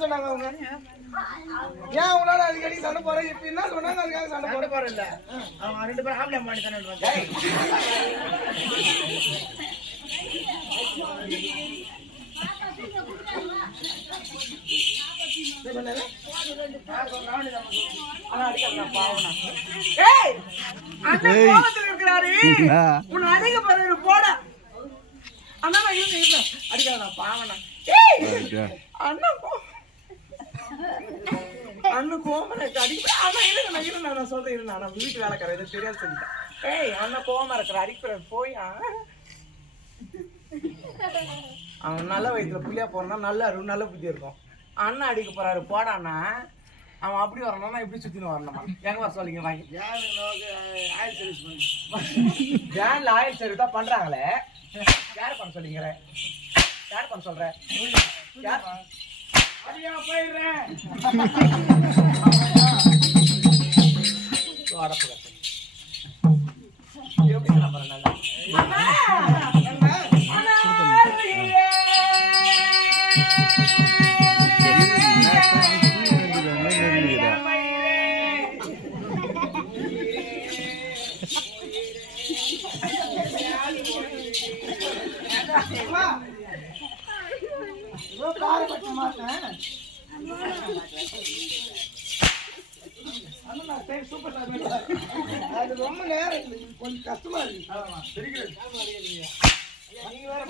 சொன்னாங்க அவங்க ஏன் உங்களால அடிக்கடி சண்டை போறேன் இப்ப என்ன சொன்னாங்க அதுக்காக சண்டை போட போறேன் இல்ல அவங்க 2 பேரும் ஆம்பளை மாடி தானே அண்ணன் கோவமா நான் சொல்றேன் நான் வீட்டு வேலைக்கார இதை தெரியாது சொல்லிட்டேன். ஏய் அண்ணன் கோவமா இருக்கிற அடிக்கிற போய் அவன் நல்ல வயிற்றுல புள்ளியா போறான்னா நல்ல புத்தி இருக்கும். அண்ணன் அடிக்க போறாரு போடான்னா அவன் அப்படி வரணும்னா இப்படி சுத்தின்னு வரணுமா? எங்க வர சொல்லிங்க வாங்கி வேன்ல ஆயில் சர்வீஸ் தான் பண்றாங்களே. யார் பண்ண சொல்லிங்க? யார் பண்ண சொல்ற? போயிடுறேன் எப்படி நம்புறேன் அது ரொம்ப நேரம் கொஞ்சம் கஷ்டமா இருக்கு. நீங்க வேற